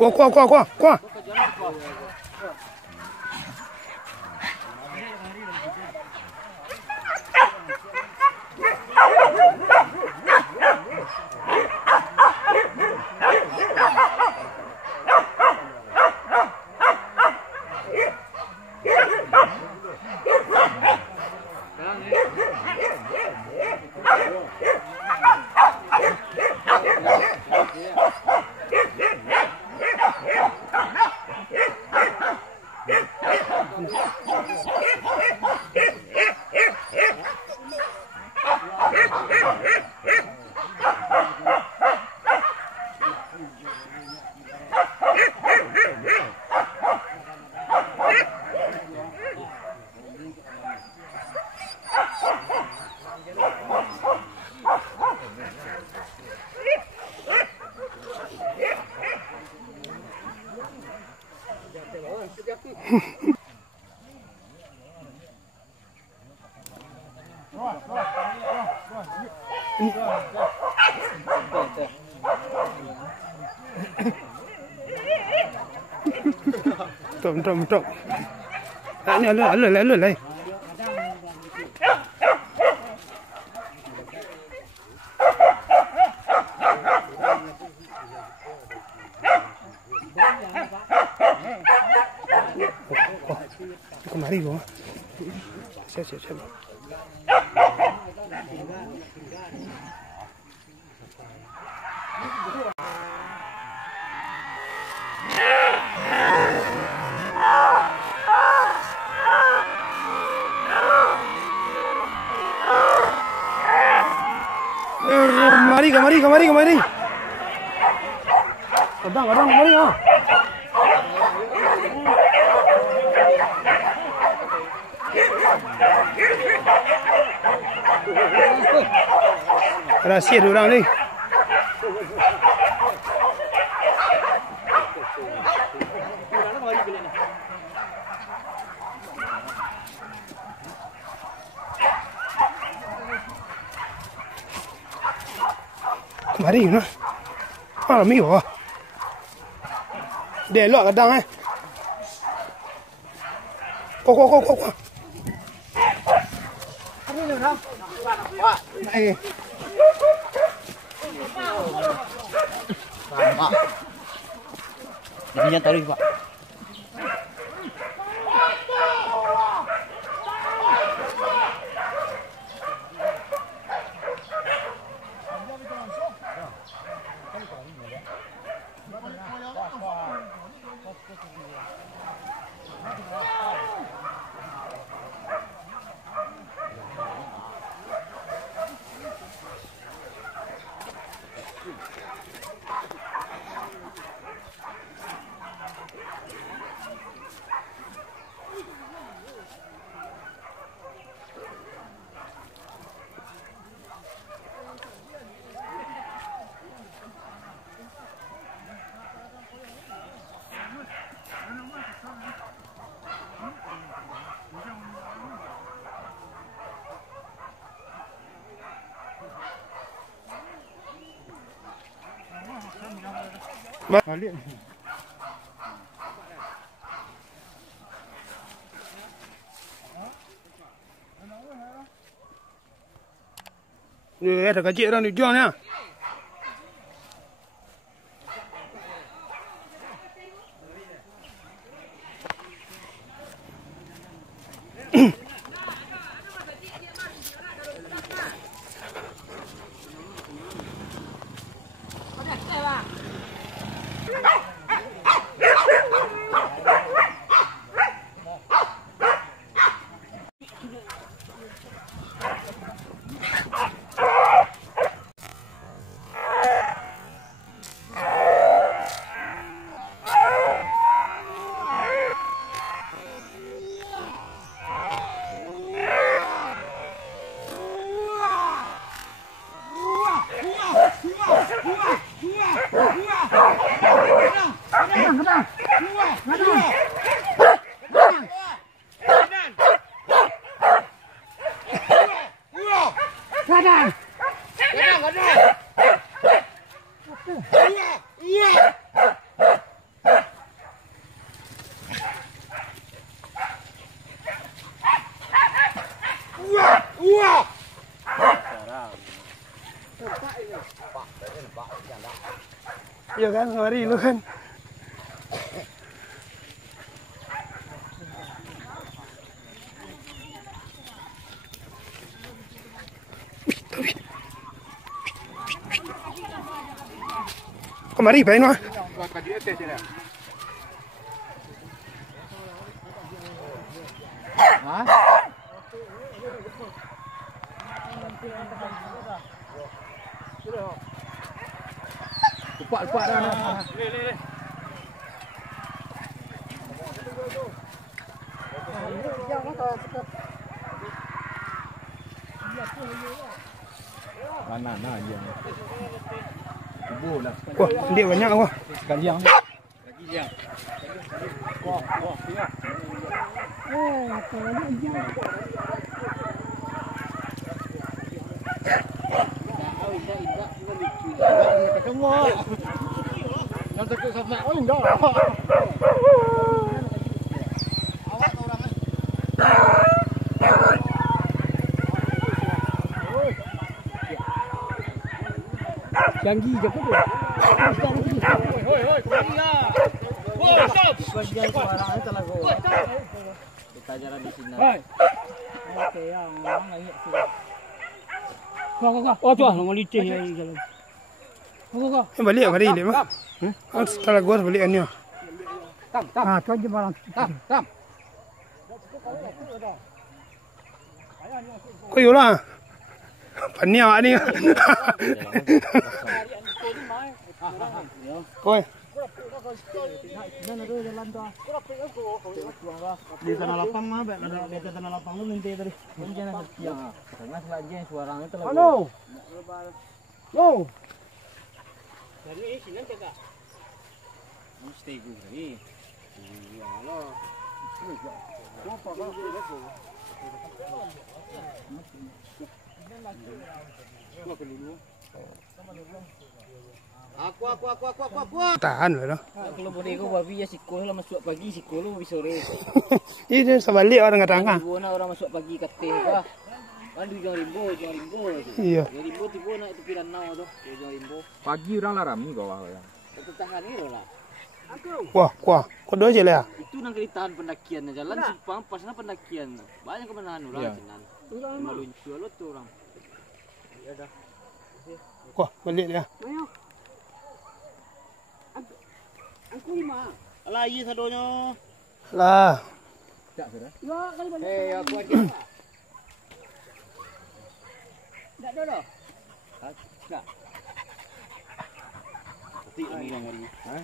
Kuah. Betul. Ini alur. Kemari gua. Siap. Kemari. Kadang kemari ah. Rahsia orang ni. Kemari na. Mi hả? Để lọ cái đăng ấy. Qua. Này. Pak. Ini yang tarik, Pak. Balik. Ni ada kecil dah ni jual ni. Iya kan, kemari lu kan. Kemari, baik no. Hah? Lupa dah. Mana aja. Ibu lah. Wah, dia banyak wah. Sekalian. Lagi yang. Wah, ya. Semua. Yang takut sama. Oh, enggak. Awak orang kan. Janji je apa tu? Hoi, kembali lah. Woi, stop. Bagian suara itu lah gua. Kita jalan di sini. Hoi. Okey, yang orang ingat sini. Kau. Oh, tu ah, ngomong licin ya jalan. Kau. Balik mari ni mah. Setelah gua balik anya. Tam. Ah, tu aja barang. Tam. Kau yolah. Pania awak ni. Koi. Di tanah lapang mah, di tanah lapang lu nanti tadi. Jangan ya. Karena selagi suaranya itu. Halo. Yo. Dari sini enggak? Mesti gue ni. Ya Allah. Apa Aku. Tahan lah. Kalau boleh kau babi ya siko lah masuk pagi siko lu bisa sore. Ini sebalik orang katanya. Orang masuk pagi kateh kah? Kan jangan rimbo. Iya. Rimbo tiba nak itu Dilunau tu. Jangan rimbo. Pagi orang lah rami bawah ya. Itu tahan ni lah. Wah. Kau dua je lah. Itu nang ditahan pendakian jalan simpang pasnya pendakian. Banyak kemenahan orang cenan. Maluncur lo tu orang. Ya dah. Wah, balik dia. Ayo. Aku lima. Alah iya sadonya. Lah. Tak sudah. Ya kali balik. Aku aja. Tak ada dah. Tak. Putih ni yang hari. Ha?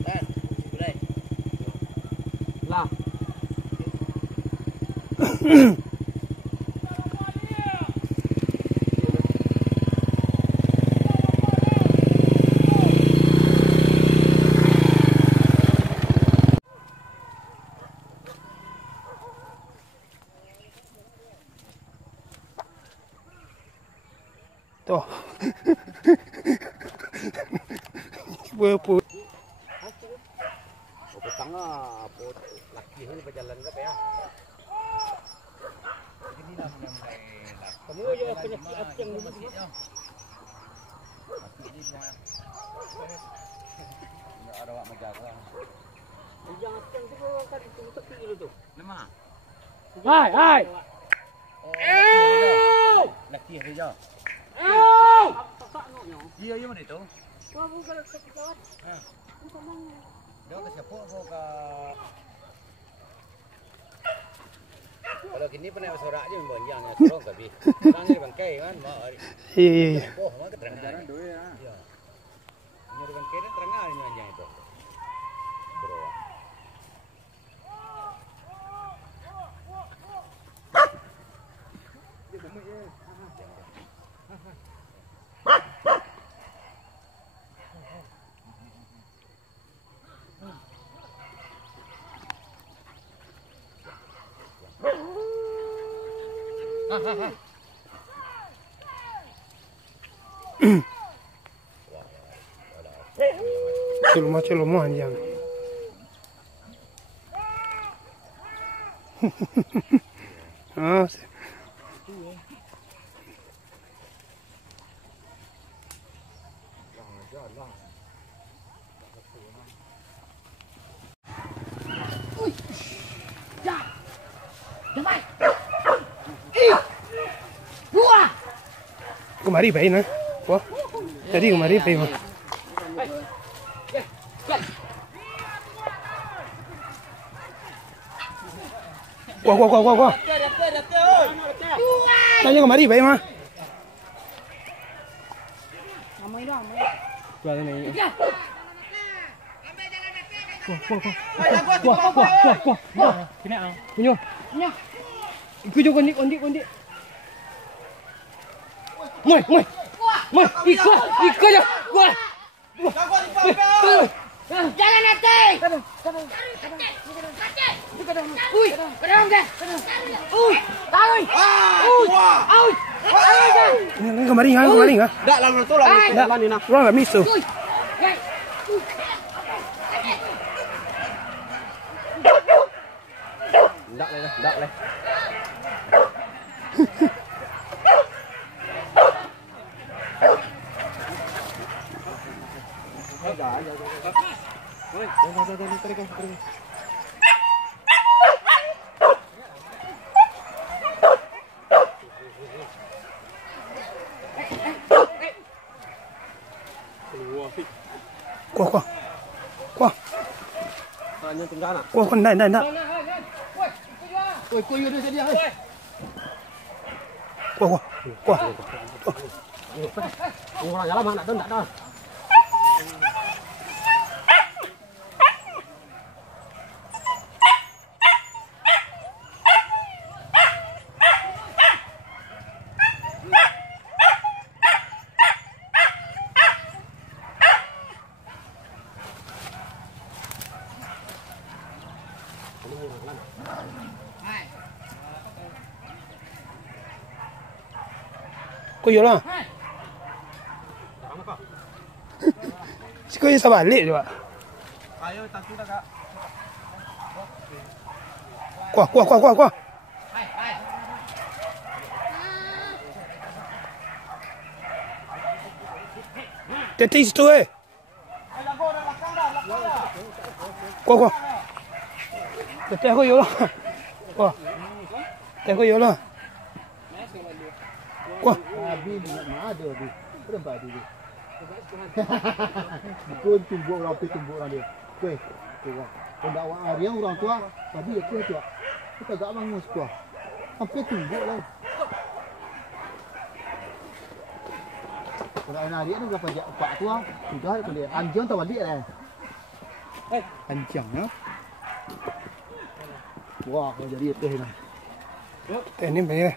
Dan, boleh. Lah. Tuh. Berapa? Petang ah, laki ni berjalan ke ya? Ini lah mulai. Kamu je penyakit yang dulu ya. Laki ni semua. Enggak ada awak menjaga. Jangan yang tu kan itu tepi dulu tu. Lemah. Hai. Laki dia. Iya mana itu? Wah, bukan pesawat. Bukan mana. Dia ke siapa ke? Kalau gini pernah bersorak je membanjang ya, tolong tapi. Orang ni bangkai kan, mak. Iya. Oh, mak keterangan dua ya. Ya. Nyari bangkai ni terangan ni membanjang itu. Bro. Dia gemuk je. Celuma anjang. Kemari baik nah. Wah. Tadi kemari baik mah. Wah. Tanya kemari baik mah. Jual ni. Wah. Kena ah. Punya. Ikut je kondik. Moi. Ikut je. Wah. Jangan Ateh. Ui, kadang dah. Tahu. Ni kemari ngah. Dak lah tu lah. Dak lah ni nah. Orang lah misu. Dak lah. Kuah. Tanya tinggal nak. Kuah kan nak. Oi, kau yo dia dia. Kuah. Orang jalan mana tak dah. Kau yo lah. Si kau isa balik juga. Ayo tantu dah kak. Kuah. Teti situ Kuah. Teti aku yo lah. Kuah. Teti aku yo lah. Kuah. Babi mana ada tu? Berapa dia? Ikut tumbuk orang dia. Okey. Kalau awak hari orang tua, babi aku tu. Kita tak bangun kuah. Sampai tumbuk lah. Kalau hari ni berapa jak pak tua? Sudah boleh. Anjing tak balik lah. Anjing ya. Wah, kau jadi Ateh lah. Teh ni bayar.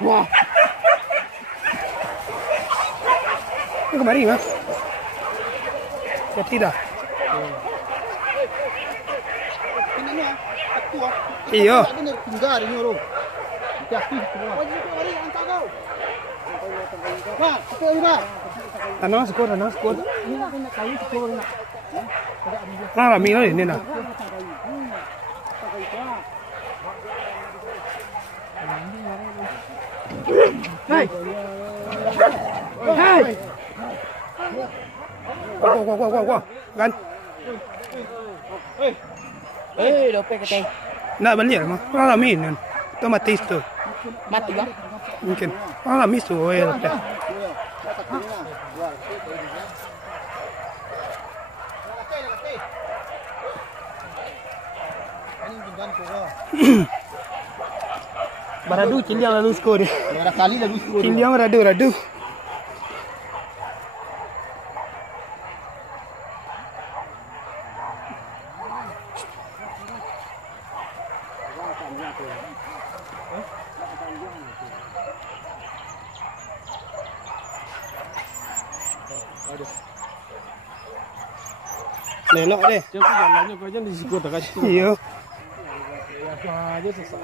Wah. Ini kemari mah. Jadi dah. Ini ni tua. Iya. Ini tinggal ni orang. Jadi semua. Wah, apa juga? Tanah skor. Nah, mi lah ini nah. Hai. Kuah. Kan? Dope Ateh. Nak balik mah. Orang mi ni. Tu mati tu. Mati kan? Mungkin. Orang mi tu oi lah. Baradu ciliang lalu skor dia. Berapa kali lagu skor. Ciliang radu. Lelok deh. Jangan jalannya kau jangan disikut tak kasih. Iya. Apa aja sesak.